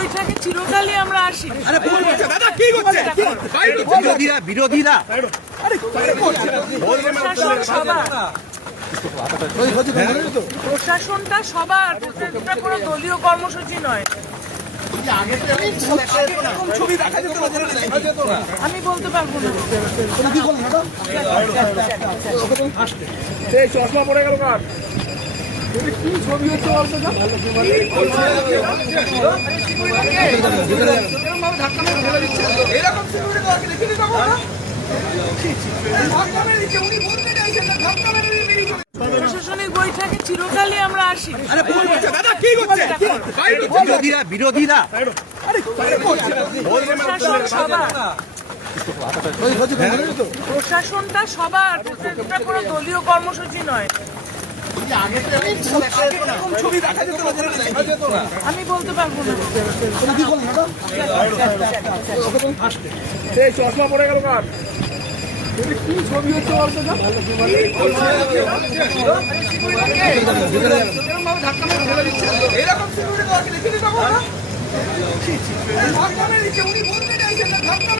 বৈঠকে চিরকালই আমরা আসি। বিরোধীরা প্রশাসনটা সবার, এটা কোনো দলীয় কর্মসূচি নয়। আমি বলতে পারবো না। চশমা পড়ে গেল কার? কি ছবি হচ্ছে বলতো না? প্রশাসনিক বৈঠকে চিরকালই আমরা আসি। বিরোধীরা প্রশাসন সবার, প্রশাসনটা সবার, এটা কোনো দলীয় কর্মসূচি নয়। আমি বলতে পারবো না। চশমা পড়ে গেল কার? কি ছবি হচ্ছে বলতো না? এরকম